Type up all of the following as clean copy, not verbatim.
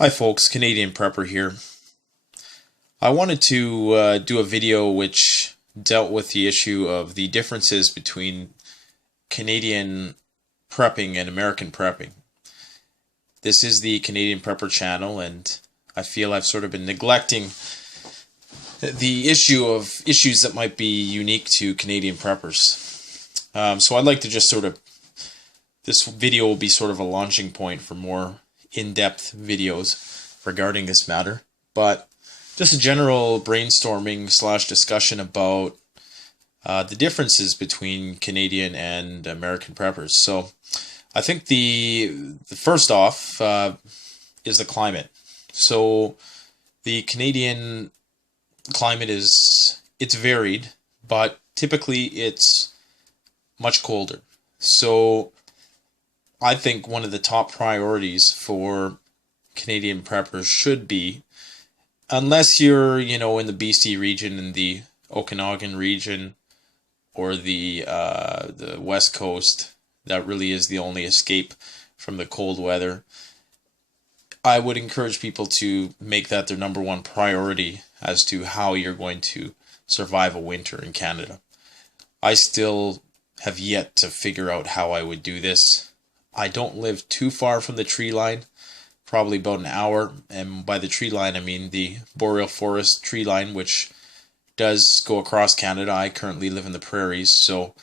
Hi folks, Canadian Prepper here. I wanted to do a video which dealt with the issue of the differences between Canadian prepping and American prepping. This is the Canadian Prepper channel, and I feel I've sort of been neglecting the issue of issues that might be unique to Canadian preppers. So I'd like to just this video will be sort of a launching point for more in-depth videos regarding this matter, but just a general brainstorming / discussion about the differences between Canadian and American preppers. So I think the first off is the climate. So the Canadian climate it's varied, but typically it's much colder. So I think one of the top priorities for Canadian preppers should be, unless you're, in the BC region, in the Okanagan region, or the West Coast, that really is the only escape from the cold weather. I would encourage people to make that their number one priority as to how you're going to survive a winter in Canada. I still have yet to figure out how I would do this. I don't live too far from the tree line, probably about an hour, and by the tree line I mean the boreal forest tree line, which does go across Canada. I currently live in the prairies, so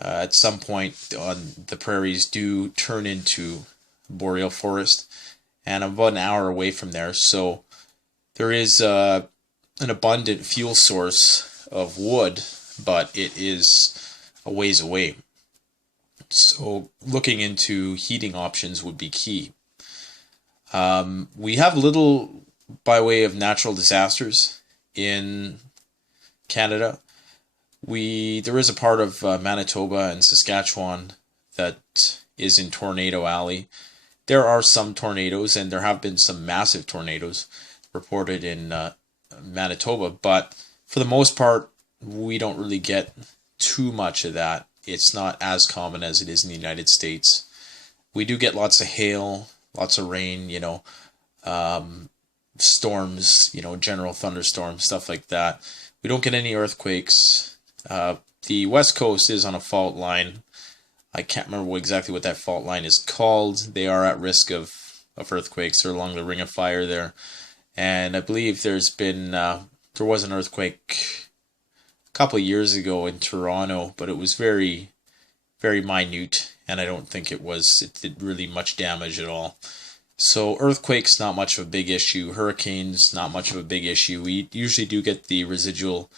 at some point the prairies do turn into boreal forest, and I'm about an hour away from there, so there is an abundant fuel source of wood, but it is a ways away. So looking into heating options would be key. We have little by way of natural disasters in Canada. There is a part of Manitoba and Saskatchewan that is in Tornado Alley. There are some tornadoes, and there have been some massive tornadoes reported in Manitoba, but for the most part, we don't really get too much of that. It's not as common as it is in the United States. We do get lots of hail, lots of rain, storms, general thunderstorms, stuff like that. We don't get any earthquakes. The West Coast is on a fault line. I can't remember exactly what that fault line is called. They are at risk of earthquakes. They're along the Ring of Fire there. And I believe there was an earthquake couple of years ago in Toronto, but it was very, very minute, and I don't think it did really much damage at all. So earthquakes, not much of a big issue. Hurricanes, not much of a big issue. We usually do get the residual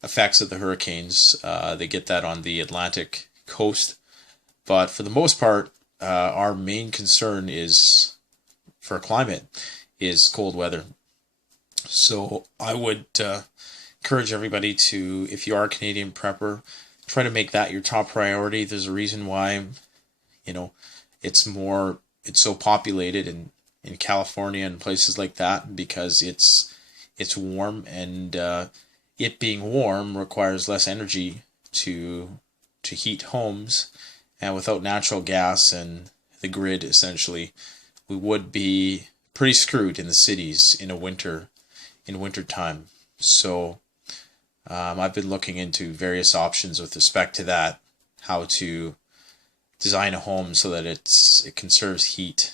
effects of the hurricanes. They get that on the Atlantic coast, but for the most part, our main concern for climate is cold weather. So I would encourage everybody to, if you are a Canadian prepper, try to make that your top priority. There's a reason why, it's so populated in California and places like that, because it's warm, and it being warm requires less energy to heat homes, and without natural gas and the grid, essentially, we would be pretty screwed in the cities in winter time. So I've been looking into various options with respect to that, how to design a home so that it conserves heat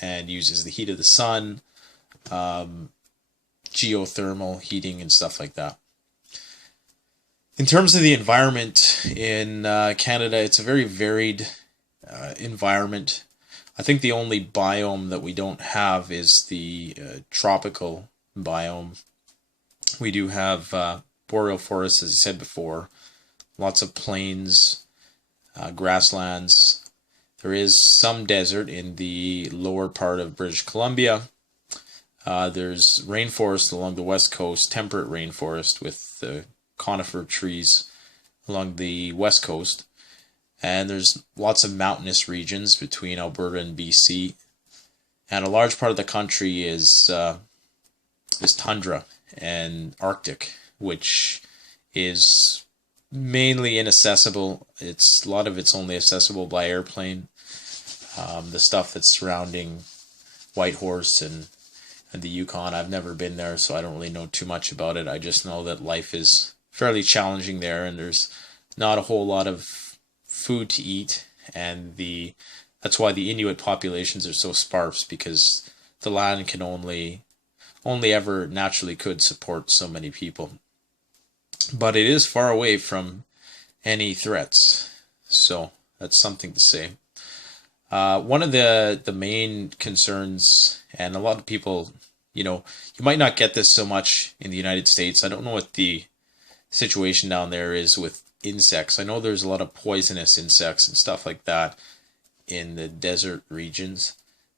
and uses the heat of the sun, geothermal heating and stuff like that. In terms of the environment in Canada, it's a very varied environment. I think the only biome that we don't have is the tropical biome. We do have boreal forests, as I said before, lots of plains, grasslands. There is some desert in the lower part of British Columbia. There's rainforest along the west coast, temperate rainforest with conifer trees along the west coast. And there's lots of mountainous regions between Alberta and BC. And a large part of the country is tundra and Arctic, which is mainly inaccessible. A lot of it's only accessible by airplane. The stuff that's surrounding Whitehorse and the Yukon. I've never been there, so I don't really know too much about it. I just know that life is fairly challenging there, and there's not a whole lot of food to eat, and that's why the Inuit populations are so sparse, because the land can only ever naturally could support so many people. But it is far away from any threats, so that's something to say. One of the main concerns, and a lot of people, you might not get this so much in the United States. I don't know what the situation down there is with insects. I know there's a lot of poisonous insects and stuff like that in the desert regions.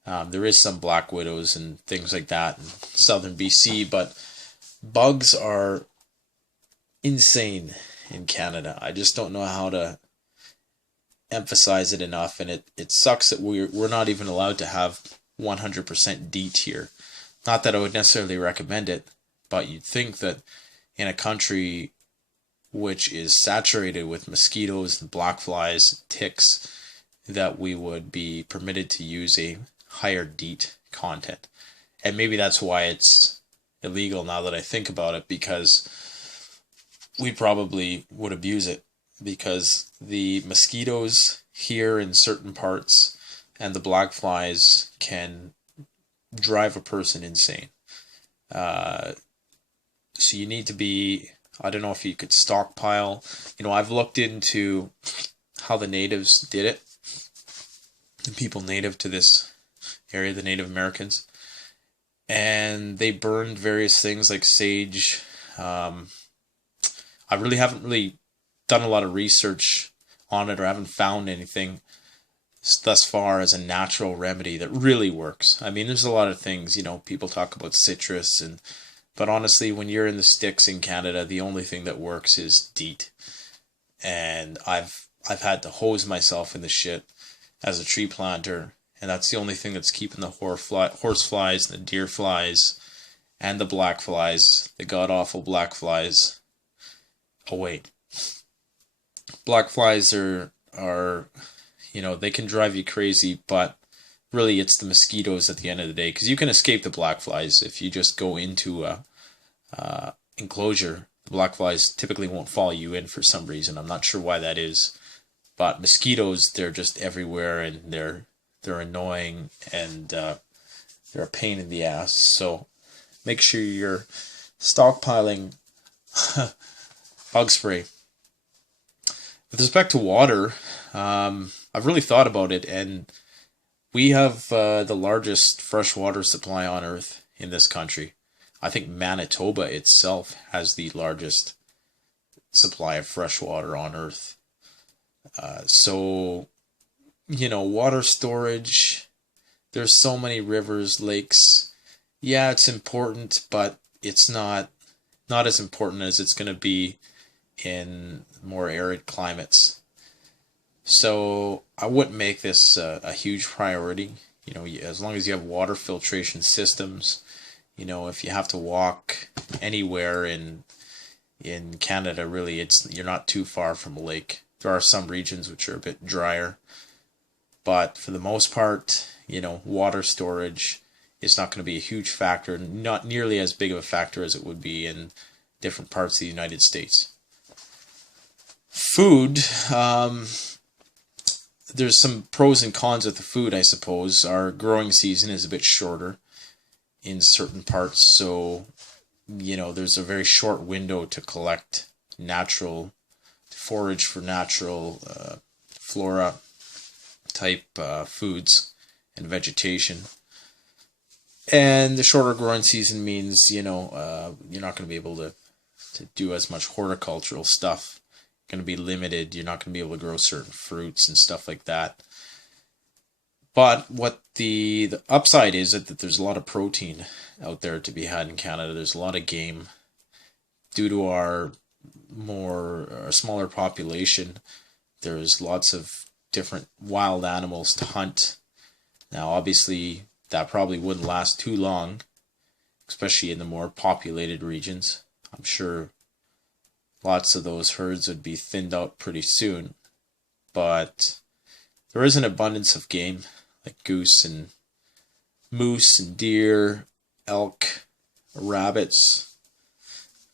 There is some black widows and things like that in southern BC, but bugs are insane in Canada. I just don't know how to emphasize it enough, and it sucks that we're not even allowed to have 100% DEET here. Not that I would necessarily recommend it, but you'd think that in a country which is saturated with mosquitoes and black flies, ticks, that we would be permitted to use a higher DEET content. And maybe that's why it's illegal now that I think about it, because we probably would abuse it, because the mosquitoes here in certain parts and the black flies can drive a person insane. So you need to be, I don't know if you could stockpile. I've looked into how the natives did it, the people native to this area, the Native Americans, and they burned various things like sage. I really haven't done a lot of research on it, or haven't found anything thus far as a natural remedy that really works. I mean, there's a lot of things, people talk about citrus, but honestly, when you're in the sticks in Canada, the only thing that works is DEET. And I've had to hose myself in the shit as a tree planter, and that's the only thing that's keeping the horse flies, and the deer flies, and the black flies, the god-awful black flies, away. Black flies are they can drive you crazy, but really it's the mosquitoes at the end of the day, because you can escape the black flies if you just go into a enclosure. The black flies typically won't follow you in for some reason. I'm not sure why that is, but mosquitoes, they're just everywhere, and they're annoying, and they're a pain in the ass. So make sure you're stockpiling bug spray. With respect to water, I've really thought about it, and we have the largest freshwater supply on Earth in this country. I think Manitoba itself has the largest supply of fresh water on Earth. So, water storage, there's so many rivers, lakes. Yeah, it's important, but it's not as important as it's going to be in more arid climates. So I wouldn't make this a huge priority. As long as you have water filtration systems, if you have to walk anywhere in Canada, really, you're not too far from a lake. There are some regions which are a bit drier, but for the most part, water storage is not going to be a huge factor, not nearly as big of a factor as it would be in different parts of the United States. Food, there's some pros and cons with the food, I suppose. Our growing season is a bit shorter in certain parts, so there's a very short window to forage for natural flora type foods and vegetation. And the shorter growing season means you're not going to be able to do as much horticultural stuff. Going to be limited. You're not going to be able to grow certain fruits and stuff like that. But what the upside is that there's a lot of protein out there to be had in Canada. There's a lot of game. Due to our smaller population, there's lots of different wild animals to hunt. Now, obviously, that probably wouldn't last too long, especially in the more populated regions. I'm sure lots of those herds would be thinned out pretty soon, but there is an abundance of game, like goose and moose and deer, elk, rabbits.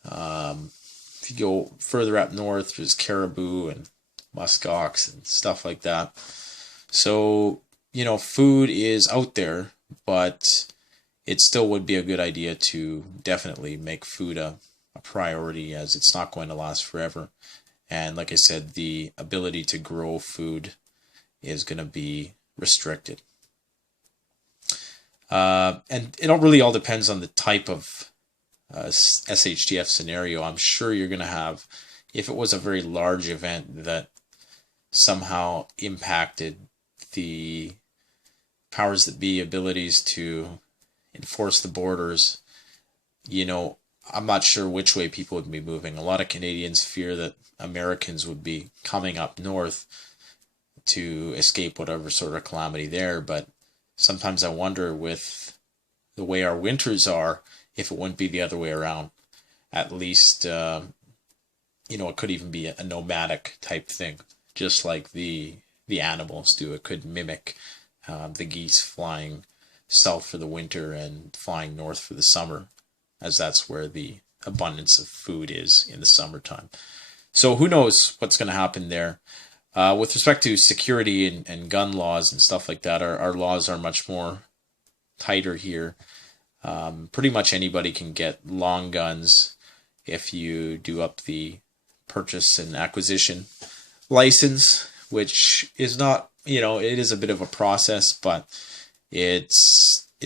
If you go further up north, there's caribou and muskox and stuff like that. So, food is out there, but it still would be a good idea to definitely make food a priority, as it's not going to last forever. And like I said, the ability to grow food is going to be restricted. And it really all depends on the type of SHTF scenario. I'm sure you're going to have, if it was a very large event that somehow impacted the powers that be abilities to enforce the borders, I'm not sure which way people would be moving. A lot of Canadians fear that Americans would be coming up north to escape whatever sort of calamity there, but sometimes I wonder, with the way our winters are, if it wouldn't be the other way around. At least, it could even be a nomadic type thing, just like the animals do. It could mimic the geese flying south for the winter and flying north for the summer, as that's where the abundance of food is in the summertime. So who knows what's going to happen there. With respect to security and gun laws and stuff like that, our laws are much more tighter here. Pretty much anybody can get long guns if you do up the purchase and acquisition license, which is not, it is a bit of a process, but it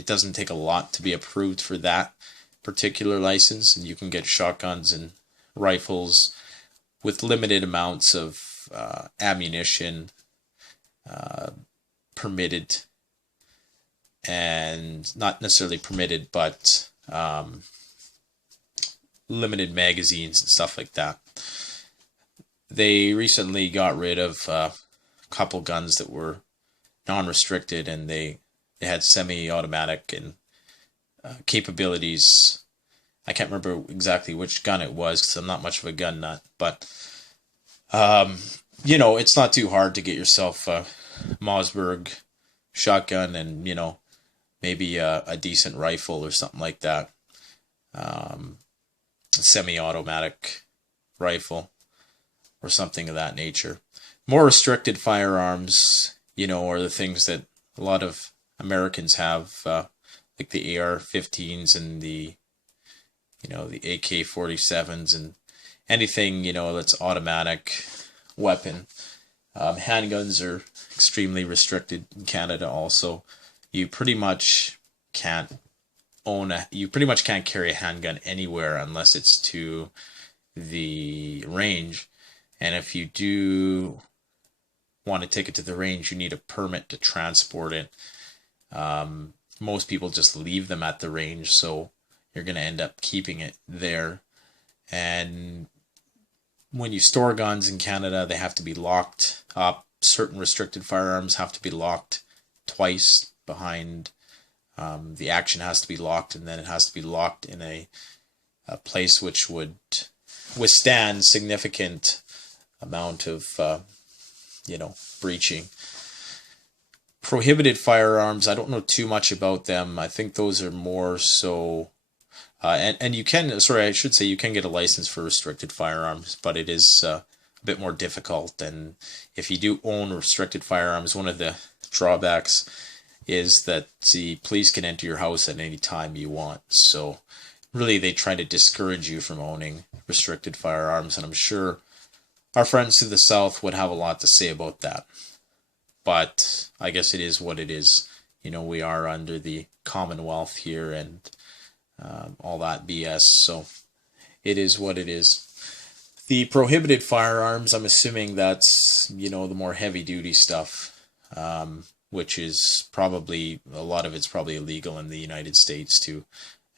doesn't take a lot to be approved for that particular license, and you can get shotguns and rifles with limited amounts of ammunition permitted, and not necessarily permitted, but limited magazines and stuff like that. They recently got rid of a couple guns that were non-restricted, and they had semi-automatic and capabilities. I can't remember exactly which gun it was because I'm not much of a gun nut, but it's not too hard to get yourself a Mossberg shotgun and, maybe a decent rifle or something like that. A semi-automatic rifle or something of that nature. More restricted firearms, are the things that a lot of Americans have, like the AR-15s and the AK-47s and anything, that's automatic weapon. Handguns are extremely restricted in Canada also. You pretty much can't carry a handgun anywhere unless it's to the range. And if you do want to take it to the range, you need a permit to transport it. Most people just leave them at the range, so you're going to end up keeping it there. And when you store guns in Canada, they have to be locked up. Certain restricted firearms have to be locked twice behind. The action has to be locked, and then it has to be locked in a place which would withstand significant amount of, breaching. Prohibited firearms, I don't know too much about them. I think those are more so, and you can, I should say you can get a license for restricted firearms, but it is a bit more difficult. And if you do own restricted firearms, one of the drawbacks is that the police can enter your house at any time you want. So really they try to discourage you from owning restricted firearms, and I'm sure our friends to the south would have a lot to say about that. But I guess it is what it is. We are under the Commonwealth here and all that BS, so it is what it is. The prohibited firearms, I'm assuming that's, the more heavy-duty stuff, which is probably, a lot of it's probably illegal in the United States too.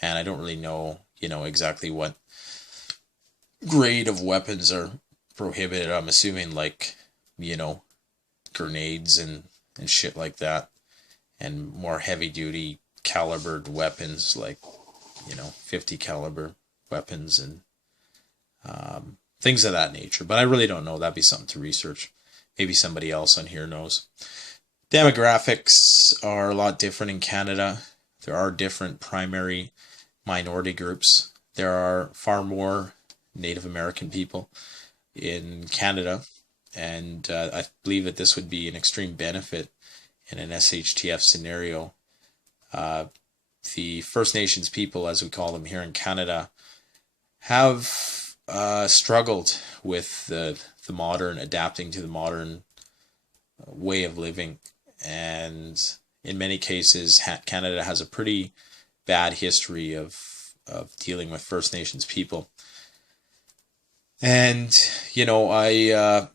And I don't really know, exactly what grade of weapons are prohibited. I'm assuming like, grenades and shit like that, and more heavy duty calibered weapons like 50 caliber weapons and things of that nature. But I really don't know. That'd be something to research. Maybe somebody else on here knows. Demographics are a lot different in Canada There are different primary minority groups. There are far more Native American people in Canada, and I believe that this would be an extreme benefit in an SHTF scenario. The First Nations people, as we call them here in Canada, have struggled with the modern, adapting to the modern way of living, and in many cases Canada has a pretty bad history of dealing with First Nations people. And I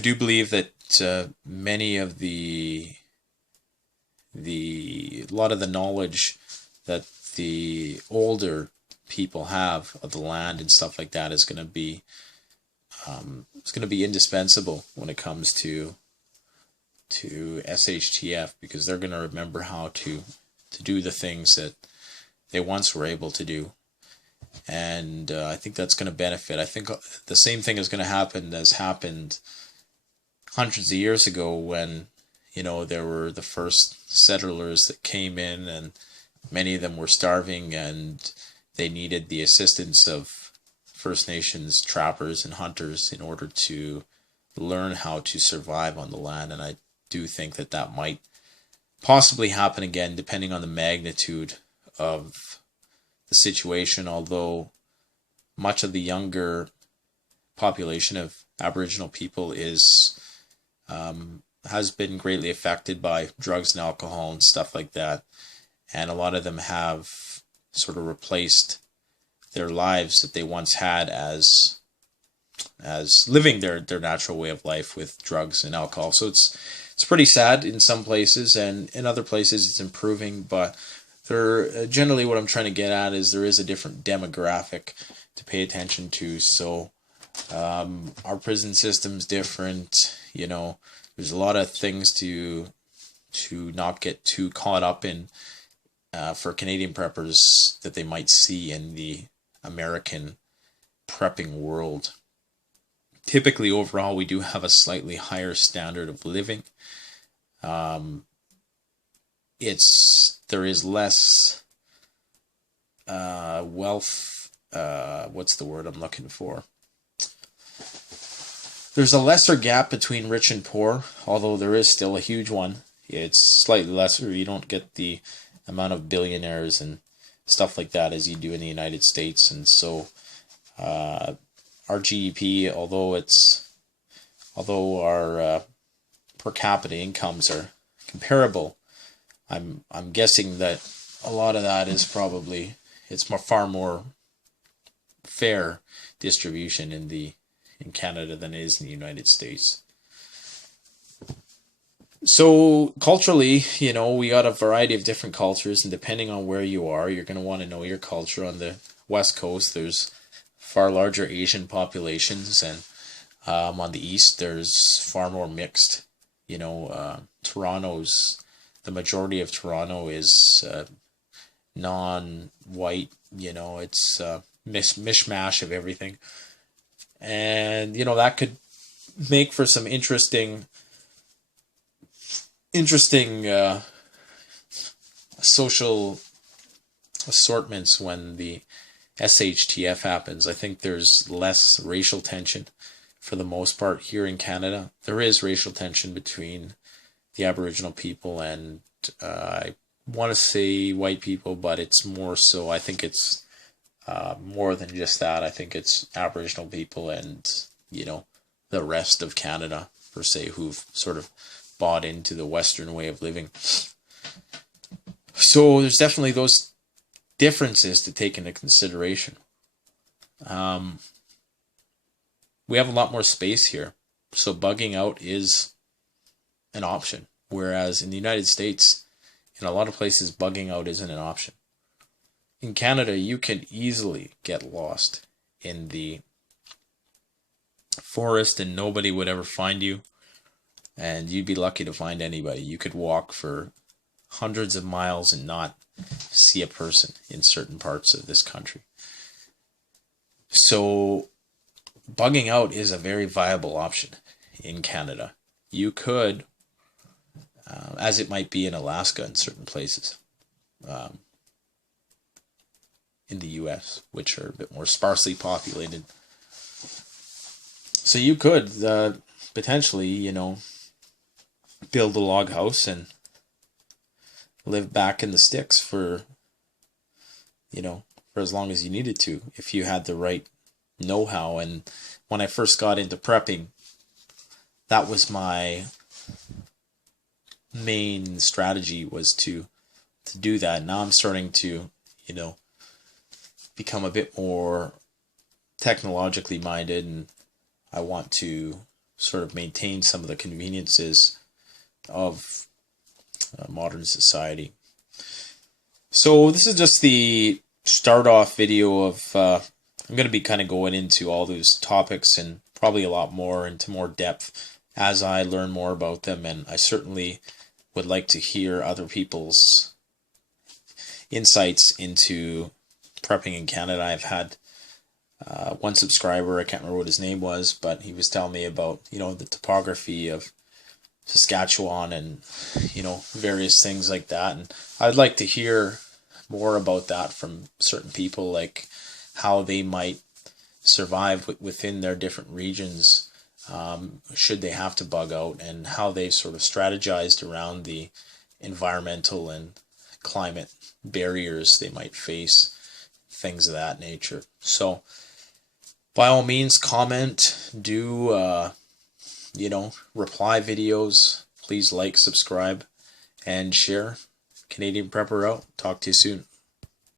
do believe that many of a lot of the knowledge that the older people have of the land and stuff like that is going to be indispensable when it comes to SHTF, because they're going to remember how to do the things that they once were able to do. And I think that's going to benefit. I think the same thing is going to happen as happened hundreds of years ago when, there were the first settlers that came in, and many of them were starving, and they needed the assistance of First Nations trappers and hunters in order to learn how to survive on the land. And I do think that might possibly happen again, depending on the magnitude of the situation, although much of the younger population of Aboriginal people has been greatly affected by drugs and alcohol and stuff like that, and a lot of them have sort of replaced their lives that they once had as living their natural way of life with drugs and alcohol. So it's pretty sad in some places, and in other places it's improving, but generally what I'm trying to get at is there is a different demographic to pay attention to. So our prison system's different, there's a lot of things to not get too caught up in for Canadian preppers that they might see in the American prepping world. Typically, overall, we do have a slightly higher standard of living. There is less wealth. What's the word I'm looking for? There's a lesser gap between rich and poor, although there is still a huge one. It's slightly lesser. You don't get the amount of billionaires and stuff like that as you do in the United States. And so our GDP, although our per capita incomes are comparable, I'm guessing that a lot of that is probably far more fair distribution in Canada than it is in the United States. So culturally, we got a variety of different cultures, and depending on where you are, you're going to want to know your culture. On the West Coast, there's far larger Asian populations, and on the East, there's far more mixed. The majority of Toronto is non-white. It's a mishmash of everything, and that could make for some interesting social assortments when the SHTF happens. I think there's less racial tension for the most part here in Canada. There is racial tension between the Aboriginal people and I want to say white people, but it's more so, I think it's more than just that. I think it's Aboriginal people and, the rest of Canada, per se, who've sort of bought into the Western way of living. So there's definitely those differences to take into consideration. We have a lot more space here, so bugging out is an option. Whereas in the United States, in a lot of places, bugging out isn't an option. In Canada, you can easily get lost in the forest and nobody would ever find you. And you'd be lucky to find anybody. You could walk for hundreds of miles and not see a person in certain parts of this country. So bugging out is a very viable option in Canada. You could, as it might be in Alaska in certain places, in the US, which are a bit more sparsely populated. So you could potentially, you know, build a log house and live back in the sticks for, you know, for as long as you needed to, if you had the right know-how. And when I first got into prepping, that was my main strategy, was to do that. Now I'm starting to, you know, become a bit more technologically minded, and I want to sort of maintain some of the conveniences of modern society. So this is just the start off video of I'm going to be kind of going into all those topics and probably a lot more into more depth as I learn more about them, and I certainly would like to hear other people's insights into prepping in Canada. I've had one subscriber, I can't remember what his name was, but he was telling me about, you know, the topography of Saskatchewan and, you know, various things like that. And I'd like to hear more about that from certain people, like how they might survive within their different regions, should they have to bug out, and how they've sort of strategized around the environmental and climate barriers they might face, things of that nature. So by all means, comment, do you know, reply videos. Please like, subscribe, and share. Canadian Prepper out. Talk to you soon.